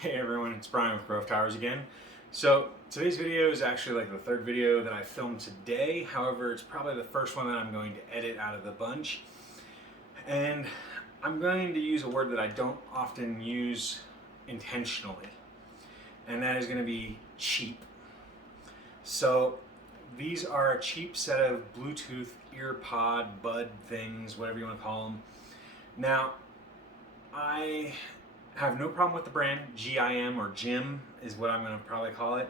Hey everyone, it's Brian with GreyWolf Towers again. So today's video is actually like the third video that I filmed today. However, it's probably the first one that I'm going to edit out of the bunch. And I'm going to use a word that I don't often use intentionally. And that is going to be cheap. So these are a cheap set of Bluetooth earpod, bud things, whatever you want to call them. Now, I have no problem with the brand. GiM or GiM is what I'm going to probably call it.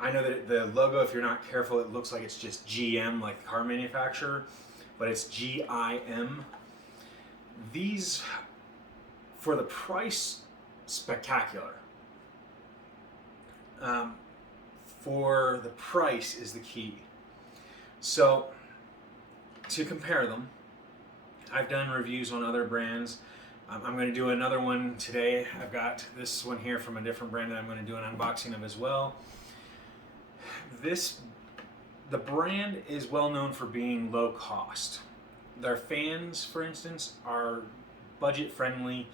I know that the logo, if you're not careful, it looks like it's just GM, like the car manufacturer, but it's GiM. These, for the price, spectacular. For the price is the key. So, to compare them, I've done reviews on other brands. I'm going to do another one today. I've got this one here from a different brand that I'm going to do an unboxing of as well. The brand is well known for being low cost. Their fans, for instance, are budget friendly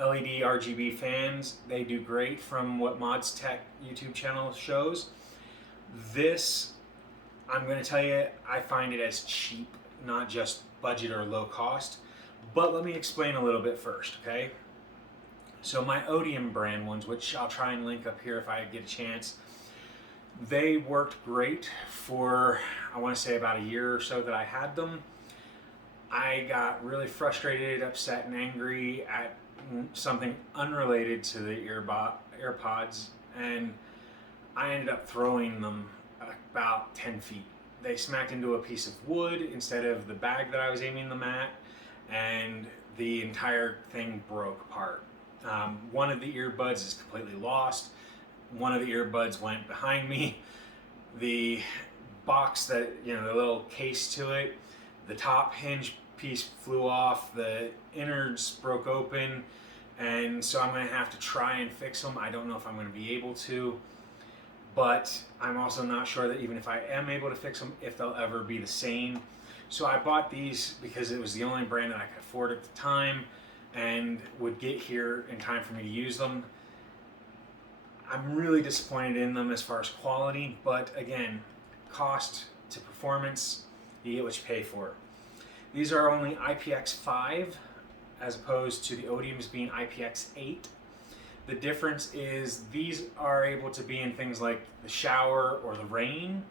LED RGB fans. They do great from what Mods Tech YouTube channel shows. This, I'm going to tell you, I find it as cheap, not just budget or low cost. But let me explain a little bit first, okay? So my Otium brand ones, which I'll try and link up here if I get a chance, they worked great for, I want to say, about a year or so that I had them. I got really frustrated, upset, and angry at something unrelated to the AirPods, and I ended up throwing them about 10 feet. They smacked into a piece of wood instead of the bag that I was aiming them at, and the entire thing broke apart. One of the earbuds is completely lost. One of the earbuds went behind me. The box that, the little case to it, the top hinge piece flew off, the innards broke open, and so I'm going to have to try and fix them. I don't know if I'm going to be able to, but I'm also not sure that even if I am able to fix them, if they'll ever be the same. So I bought these because it was the only brand that I could afford at the time and would get here in time for me to use them. I'm really disappointed in them as far as quality, but again, cost to performance, you get what you pay for. These are only IPX5 as opposed to the Otiums being IPX8. The difference is these are able to be in things like the shower or the rain,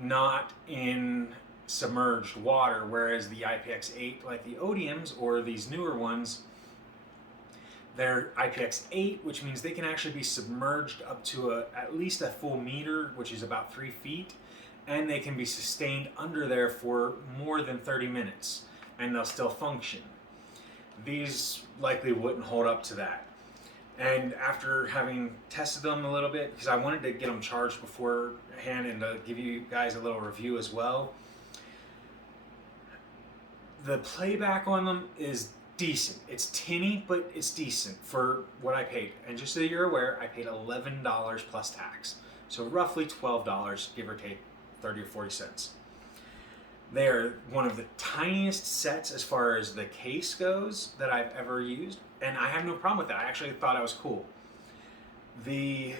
not in submerged water, whereas the IPX8, like the Otiums or these newer ones, they're IPX8, which means they can actually be submerged up to at least a full meter, which is about 3 feet, and they can be sustained under there for more than 30 minutes, and they'll still function. These likely wouldn't hold up to that. And after having tested them a little bit, because I wanted to get them charged beforehand and to give you guys a little review as well, the playback on them is decent. It's tinny, but it's decent for what I paid. And just so you're aware, I paid $11 plus tax. So roughly $12, give or take 30 or 40 cents. They're one of the tiniest sets as far as the case goes that I've ever used. And I have no problem with that. I actually thought it was cool. The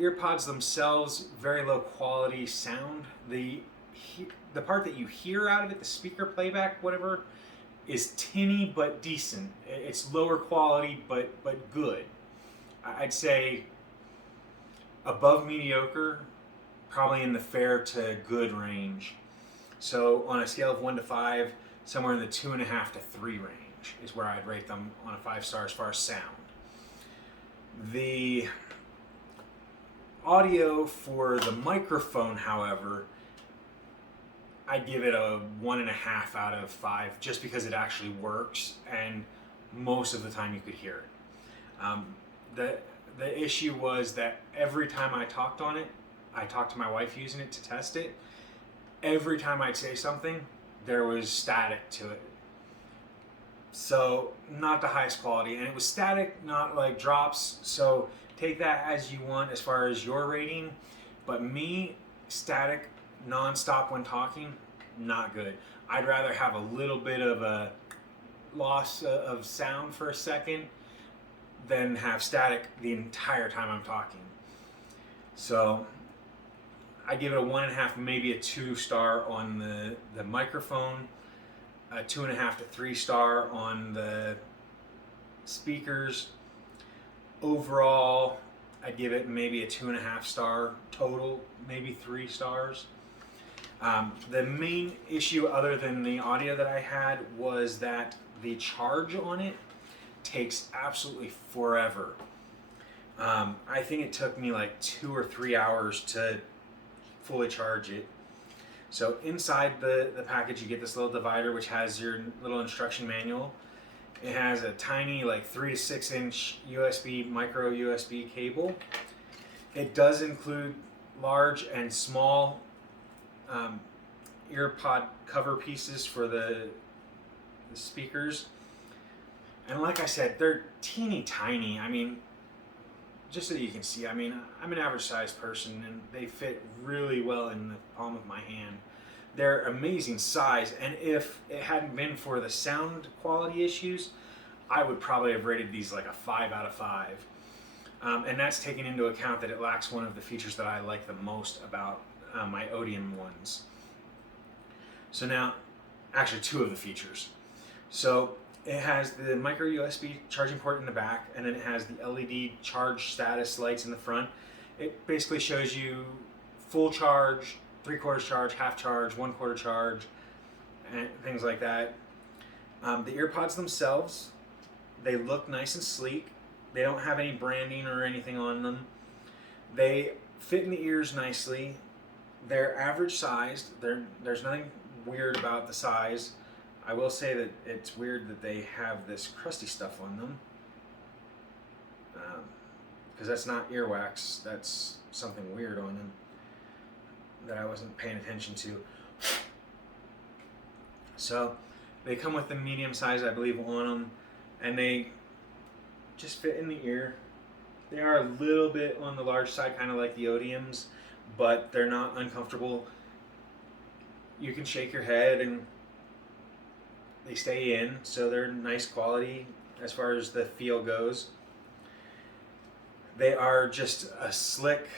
earpods themselves, very low quality sound. The part that you hear out of it, the speaker playback, whatever, is tinny but decent. It's lower quality but good. I'd say above mediocre, probably in the fair to good range. So on a scale of 1 to 5, somewhere in the 2.5 to 3 range is where I'd rate them on a 5-star as far as sound. The audio for the microphone, however, I'd give it a 1.5 out of 5 just because it actually works and most of the time you could hear it. The issue was that every time I talked on it, I talked to my wife using it to test it, every time I'd say something, there was static to it. So not the highest quality, and it was static, not like drops, so take that as you want as far as your rating, but me, static non-stop when talking, not good. I'd rather have a little bit of a loss of sound for a second then have static the entire time I'm talking. So I give it a 1.5, maybe a 2 star on the microphone, a 2.5 to 3 star on the speakers. Overall, I'd give it maybe a 2.5 star total, maybe 3 stars. The main issue, other than the audio that I had, was that the charge on it takes absolutely forever. I think it took me like 2 or 3 hours to fully charge it. So inside the package, you get this little divider which has your little instruction manual. It has a tiny, like 3 to 6 inch USB, micro USB cable. It does include large and small earpod cover pieces for the speakers. And like I said, they're teeny tiny. I mean, just so you can see, I mean, I'm an average sized person and they fit really well in the palm of my hand. They're amazing size, and if it hadn't been for the sound quality issues, I would probably have rated these like a 5 out of 5. And that's taking into account that it lacks one of the features that I like the most about my Otium ones. So now, actually 2 of the features. So it has the micro USB charging port in the back, and then it has the LED charge status lights in the front. It basically shows you full charge, 3/4 charge, half charge, 1/4 charge, and things like that. The earpods themselves, they look nice and sleek. They don't have any branding or anything on them. They fit in the ears nicely. They're average sized. There's nothing weird about the size. I will say that it's weird that they have this crusty stuff on them, because that's not earwax. That's something weird on them that I wasn't paying attention to. So they come with the medium size, I believe, on them, and they just fit in the ear. They are a little bit on the large side, kind of like the Otiums, but they're not uncomfortable. You can shake your head and they stay in, so they're nice quality as far as the feel goes. They are just a slick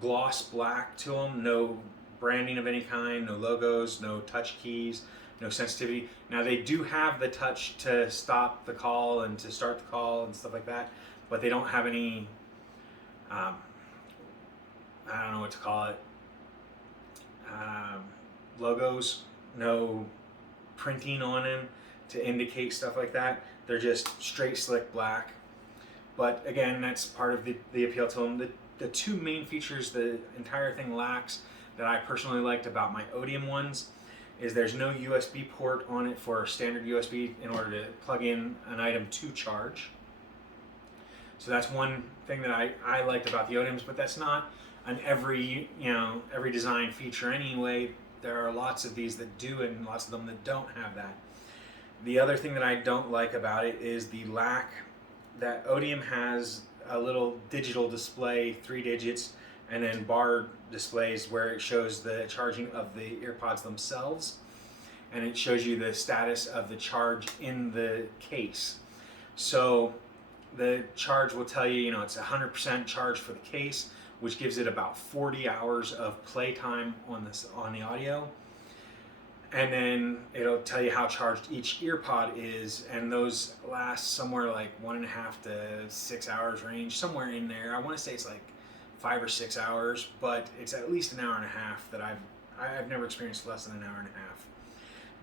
gloss black to them, no branding of any kind, no logos, no touch keys, no sensitivity. Now they do have the touch to stop the call and to start the call and stuff like that, but they don't have any, I don't know what to call it, logos, no printing on them to indicate stuff like that. They're just straight slick black. But again, that's part of the appeal to them. The 2 main features the entire thing lacks that I personally liked about my Otium ones is there's no USB port on it for standard USB in order to plug in an item to charge. So that's one thing that I liked about the Otiums, but that's not an every design feature anyway. There are lots of these that do and lots of them that don't have that. The other thing that I don't like about it is the lack that Otium has a little digital display, 3 digits, and then bar displays where it shows the charging of the earpods themselves, and it shows you the status of the charge in the case. So the charge will tell you, it's 100% charge for the case, which gives it about 40 hours of play time on the audio. And then it'll tell you how charged each earpod is, and those last somewhere like 1.5 to 6 hours range, somewhere in there. I want to say it's like 5 or 6 hours, but it's at least 1.5 hours that I've never experienced less than 1.5 hours.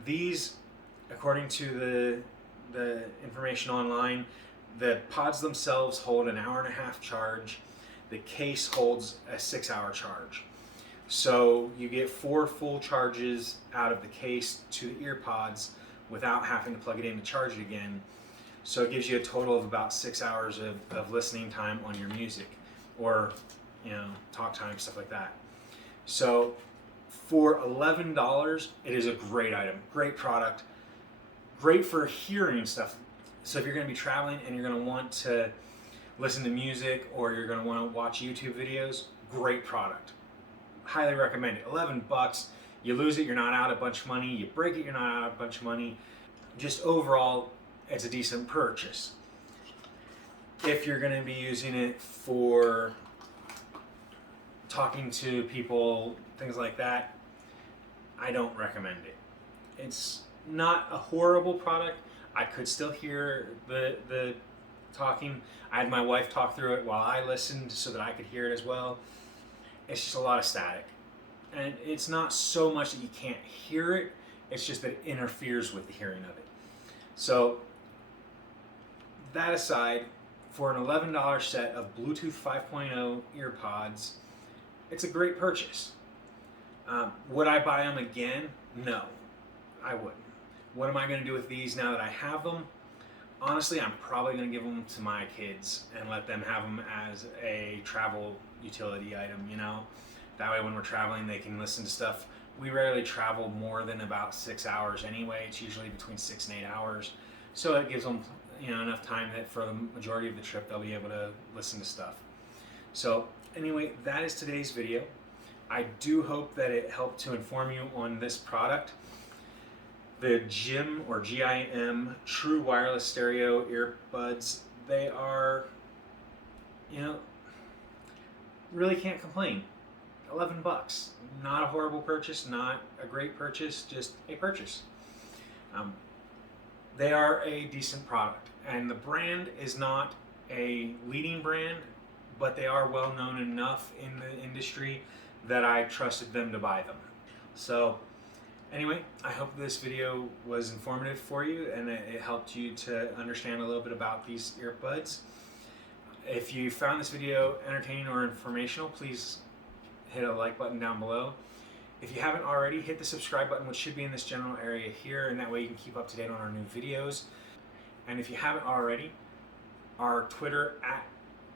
These, according to the information online, the pods themselves hold 1.5 hours charge. The case holds a 6-hour charge. So you get 4 full charges out of the case to the earpods without having to plug it in to charge it again. So it gives you a total of about 6 hours of listening time on your music, or talk time, stuff like that. So for $11, it is a great item, great product, great for hearing stuff. So if you're going to be traveling and you're going to want to listen to music, or you're going to want to watch YouTube videos, great product. Highly recommend it. $11, you lose it, you're not out a bunch of money. You break it, you're not out a bunch of money. Just overall, it's a decent purchase. if you're going to be using it for talking to people, things like that, I don't recommend it. It's not a horrible product. I could still hear the talking. I had my wife talk through it while I listened so that I could hear it as well. It's just a lot of static. And it's not so much that you can't hear it, it's just that it interferes with the hearing of it. So, that aside, for an $11 set of Bluetooth 5.0 earpods, it's a great purchase. Would I buy them again? No, I wouldn't. What am I going to do with these now that I have them? Honestly, I'm probably going to give them to my kids and let them have them as a travel utility item, you know? That way when we're traveling, they can listen to stuff. We rarely travel more than about 6 hours anyway. It's usually between 6 and 8 hours. So it gives them, you know, enough time that for the majority of the trip, they'll be able to listen to stuff. So anyway, that is today's video. I do hope that it helped to inform you on this product. The GiM or GiM True Wireless Stereo Earbuds, they are, you know, really can't complain. 11 bucks. Not a horrible purchase, not a great purchase, just a purchase. They are a decent product, and the brand is not a leading brand, but they are well known enough in the industry that I trusted them to buy them. So anyway, I hope this video was informative for you and it helped you to understand a little bit about these earbuds. If you found this video entertaining or informational, please hit a like button down below. If you haven't already, hit the subscribe button, which should be in this general area here, and that way you can keep up to date on our new videos. And if you haven't already, our Twitter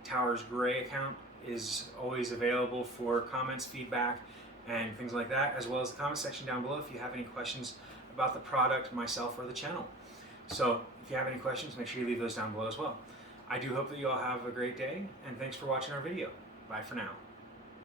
@TowersGray account is always available for comments, feedback, and things like that, as well as the comment section down below if you have any questions about the product, myself, or the channel. So if you have any questions, make sure you leave those down below as well. I do hope that you all have a great day, and thanks for watching our video. Bye for now.